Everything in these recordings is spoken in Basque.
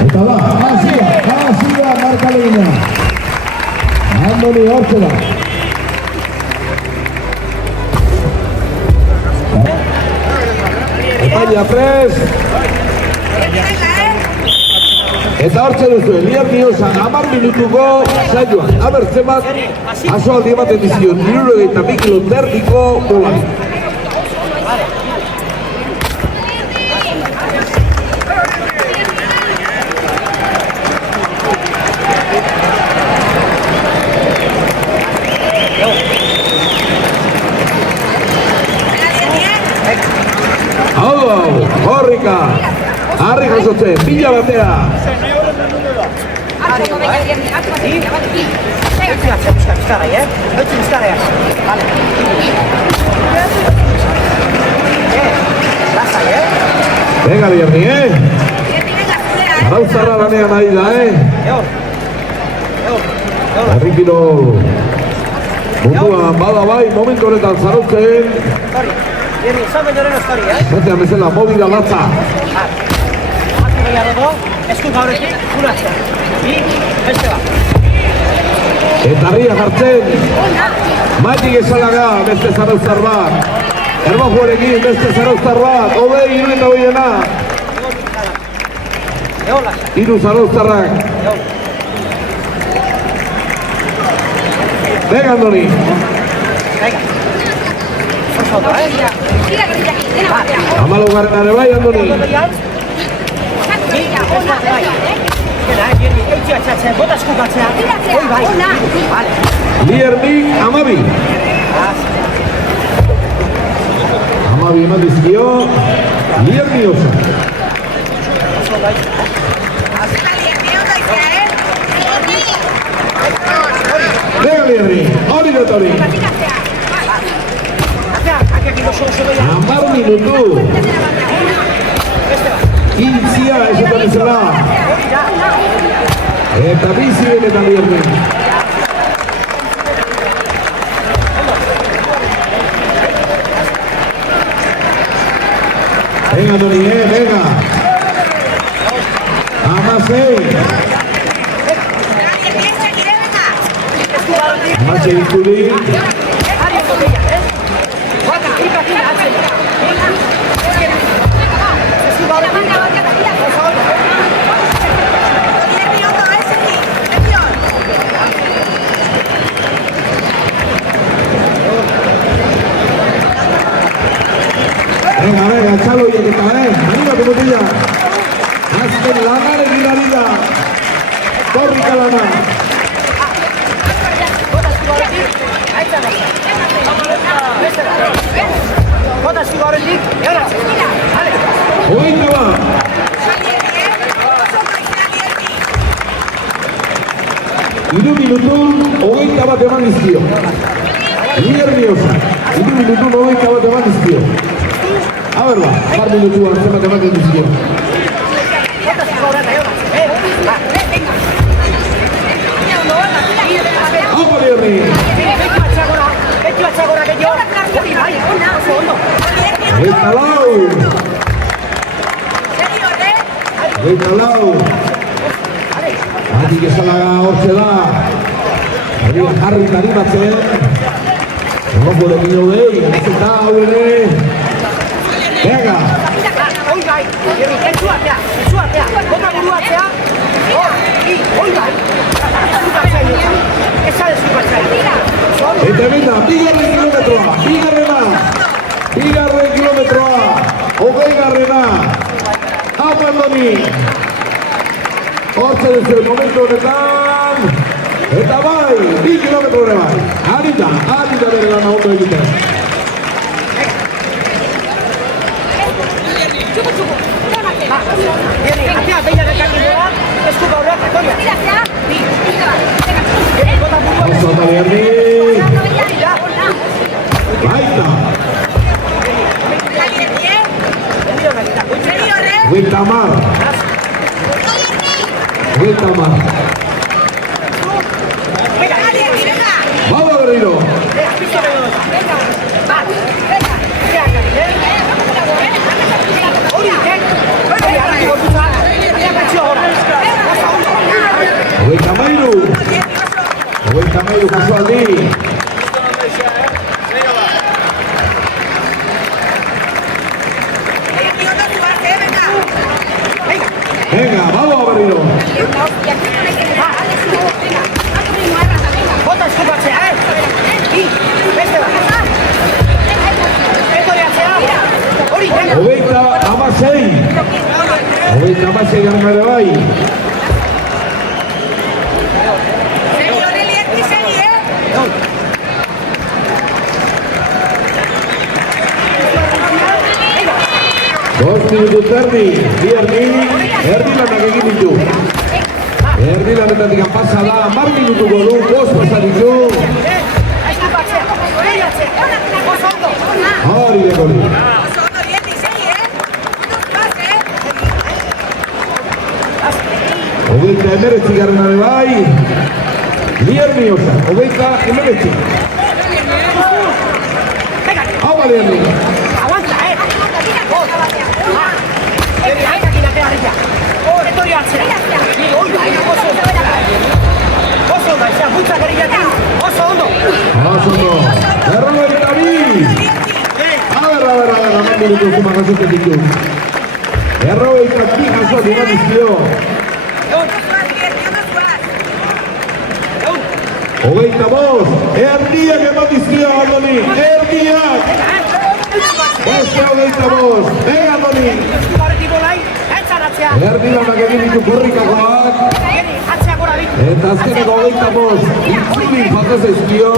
Eta da, hasia markalegina. Andoni hortze da. Epaia prest. Eta hortze duzu, Eliar Miosan 10 minutuko saioan. Abertzen bat, asoaldi ematen dizion, 62 kilo terdiko bolari. Horrika, harri jasotzen, bila batea. Venga, Bierni, Arauzarra lanean ari da, Herri Kirol munduan bada bai, momentu honetan zarautzen. Zatea bezala, mobila latza. Eta harria jartzen. Matik esalaga, beste zarauztar bat. Erbajuarekin, beste zarauztar bat. Ode, iru eta hoiena. Iru zarauztarrak. Venga, Andoni. Amalo garrare bai, Andoni. Liernik Amabi. Amabi eman dizkio. Lierni osa. Venga, Lierni. Hori dut hori. 10 minutu. Intzia esaten izela. Eta bizi benetan Lierni. Venga, Toni, venga. Amasei. Amasei ikuli. Venga, txalo hiek eta, animatu mutila. Azken lanaren ginarida. Korrika lana. Hogeita bat. Iru minutun, hogeita bat eman dizkio. Lierni osa. Iru minutun, hogeita bat eman dizkio. A ver, va, par minutuan zenbat ematen dizkio. Haupa Lierni. Eta lau. Adik esalaga hortze da. Jarri tarimatzen. Horroko lekin hodei, eta hau ere. Venga. Eta bina, bigarren kilometroa, hogei garrena. Haupa Andoni. Hortze duzu, momentu honetan. Eta bai, 2 kilometro ere bai. Arita bere lana ondo egiten. Haupa Lierni. Baita. Hueltamar. Vamos Guerrero. amasei. Hogeita amasei garen ere bai. Bost minutu terdi, bi erdilanak egin ditu. Erdilanetatik pasa da, 10 minutuko du, 5 pasa ditu. Hori dekori. Hogeita emeretzi garen ere bai. Liermiosa, hogeita emeretzi. Hau ba Liermiosa. Oso ondo. Errogeita bi. A ver, minutu zuma jasotzen ditu. Errogeita bi jasoak eman dizkio. Hogeita bost. Erdiak eman dizkio, Andoni. Erdiak. Beste hogeita bost. Andoni. Erdilanak egin ditu korrikakoak. Eta azkeneko hogeita bost. Itzulin falta zaizkio.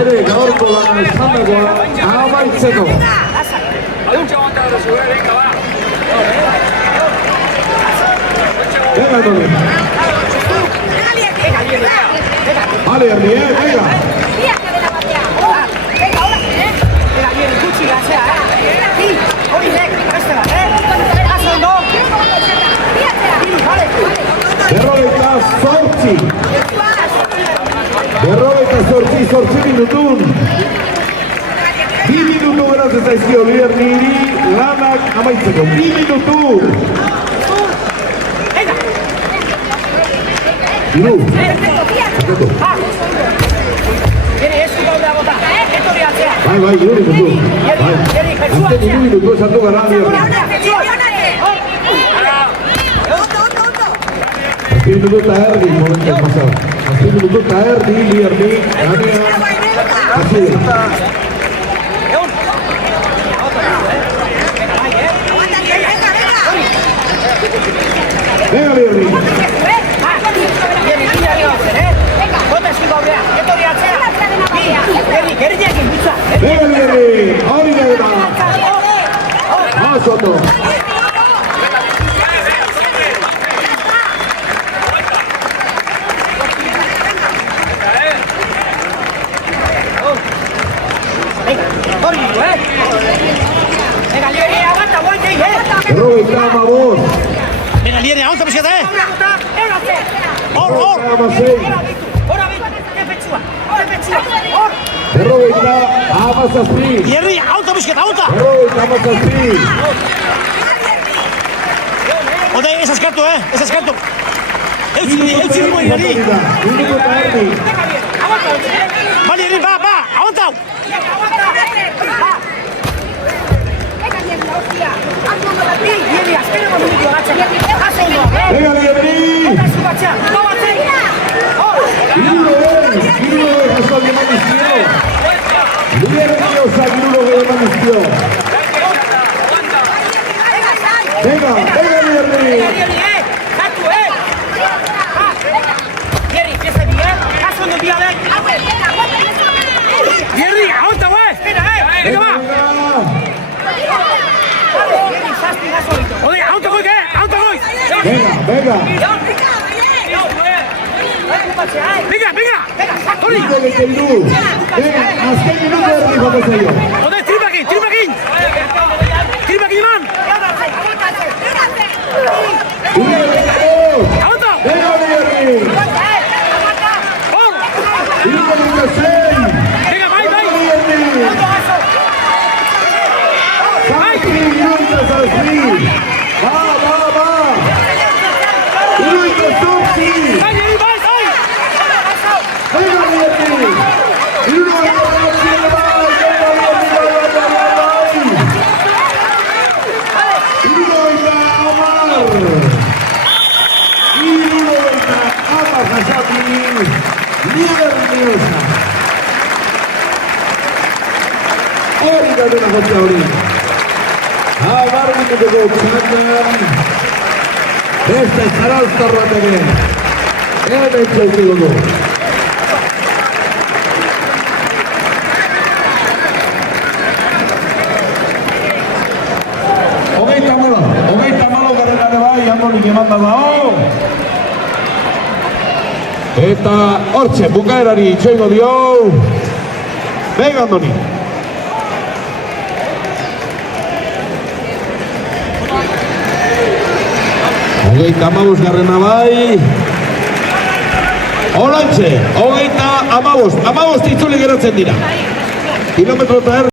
Ere gaurko lana esandagoa amaitzeko. Venga, Andoni. Ale, Erdi, venga. Berrogeita zortzi. Zortzi minutun. 2 minutu geratzen zaizkio Lierniri lanak amaitzeko. 2 minutu. Iru. Bai, iru minutu. Azten iru minutu esatu gara Lierniri. Azten minutu eta erdi momentu pasaba. Azten minutu eta erdi Lierniri. Así es. Venga, Lierniri. Venga, Lierniri. Hori da eta. Oso. Errogeita amabost. Venga, Lierne, aguanta pixkata, Hor! Errogeita amazazpi. Lierne, aguanta pixkata, aguanta! Errogeita amazazpi. Ode, ez askartu, ez askartu! Eutzi dugu, Lierne! Minutu eta erdi. Ba, Lierne, ba, aguanta! Venga, Lierniri! Irulo jasoak eman dizkio. Lierniosak irulo eman dizkio. Venga, Lierniri! Lierne, aguanta, venga, va! Ode, aguanta goik, Venga! Venga! Hori! Venga, azken minutu erdi joko zaio. Ode, tripakin! Tripakin eman! Aguanta! Venga, Lierniri! Hor! Iruko sei! Venga, bai! Zazpi, iruko zazpi! Va! Iruko zazpi! Bai! Venga, Lierniri! Iruko zazpi! Iruko amar! Jasati! Lierniosa! Hori da dena jotzea hori! Hamar minutuko txandan beste zarauztar bat ere hemen txaukiko du. Hogeita malo garrenare bai, Andonik eman da dao. Eta hortxe, bukaerari itxoingo dio. Venga, Andoni. Hogeita amabos garrena bai. Horantxe, hogeita amabos itzuli geratzen dira. Kilometro eta